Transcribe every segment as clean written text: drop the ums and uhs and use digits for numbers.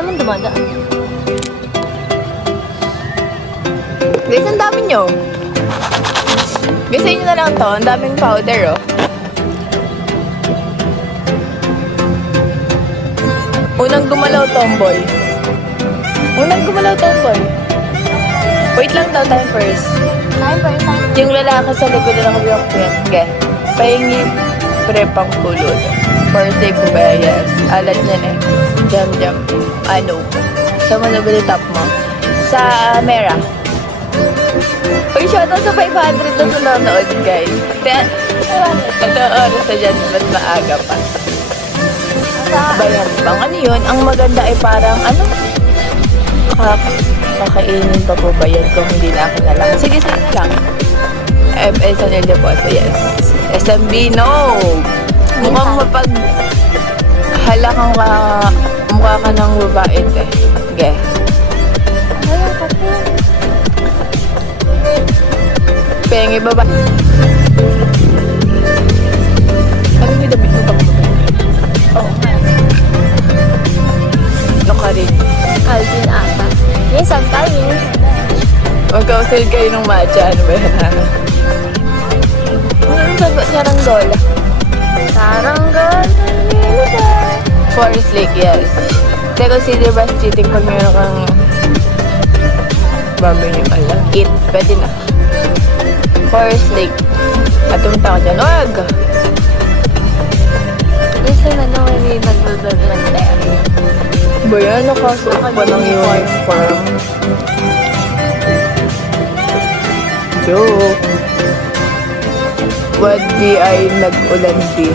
naman dumadaan. Guys, ang dami nyo. Guys, sa inyo na lang to. Ang daming powder, oh. Unang gumalaw, tomboy. Unang gumalaw, tomboy. Wait lang daw, time first. Yung lalaki sa likod na nakabiyok yan. Okay. Pahingi prepang kulod. First day ko ba? Yes. Alat yan eh. Jam. Ano? Sa manabili top mo. Sa Mera. Uy, shoutout sa 500 na nanonood, guys. Ito oras na dyan. Mas maaga pa. Bayan bang ano yun? Ang maganda ay parang ano? Kakainin pa po ba yan kung hindi na akin na lang? Sige na lang. FL San Ildefonso, yes. SMB, no! Mukhang halakang mukha ka ng babae, eh. Sige. Pengi baba. Ano yung damit mo ba? Oo nga. Ano ka rin? Calvin ata. Minsan Calvin. Magkausil kayo ng matcha. Ano ba yan, ha? Ano sagot saranggola? Saranggola. Forest Lake, yes. Kaya consider ba cheating pag meron kang baboy niyo pala? Eat. Pwede na. Forest Lake. At tumunta ka dyan. Wag! Minsan ano, hindi nagdodod ng terry. Ba yan? Nakasuot pa ng uniform. Joke. What di ay nag-ulan din?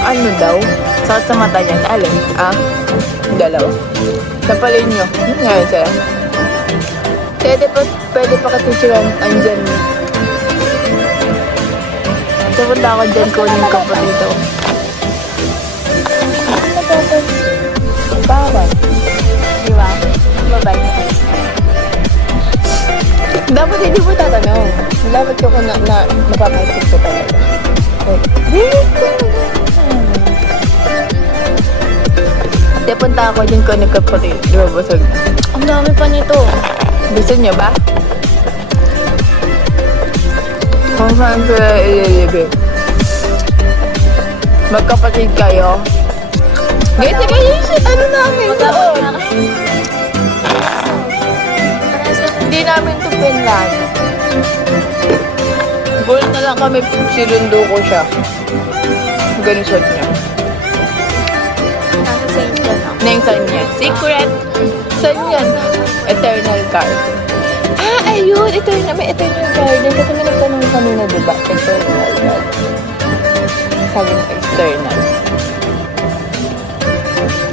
Ano daw? Sakit sa mata niyan. Alin? Ah? Dalawa. Napalin nyo. Ngayon sila. Pwede pa katisuran andyan. Pupunta ako dyan kunin ka pa dito. Bakit? Di ba? Mabait. Dapat hindi mo tatanong. Dapat ko napapansin ko talaga. Kaya punta ako dyan kunin ka pa dito. Di ba busog na? Ang dami pa nito. Gusto niyo ba? Kung saan sila ililibig. Magkapatid kayo. Guys, yung shit, ano namin doon? Hindi namin ito pinlano. Gold na lang kami, sinundo ko siya. Ganun shot niya. Nasa St. John ako. Nang saan yan? Secret! Saan yan? Eternal Card. Ah, ayun! Eternal, may Eternal Garden. Kasi may nagtanong kanina, diba? Eternal Card. Sabi mo, external.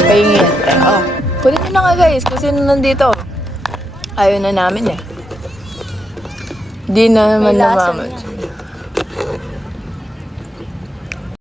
Pahingin. Oh. Kulit mo na nga guys, kasi nandito. Ayaw na namin eh. Di na naman May lasa namamat. niya.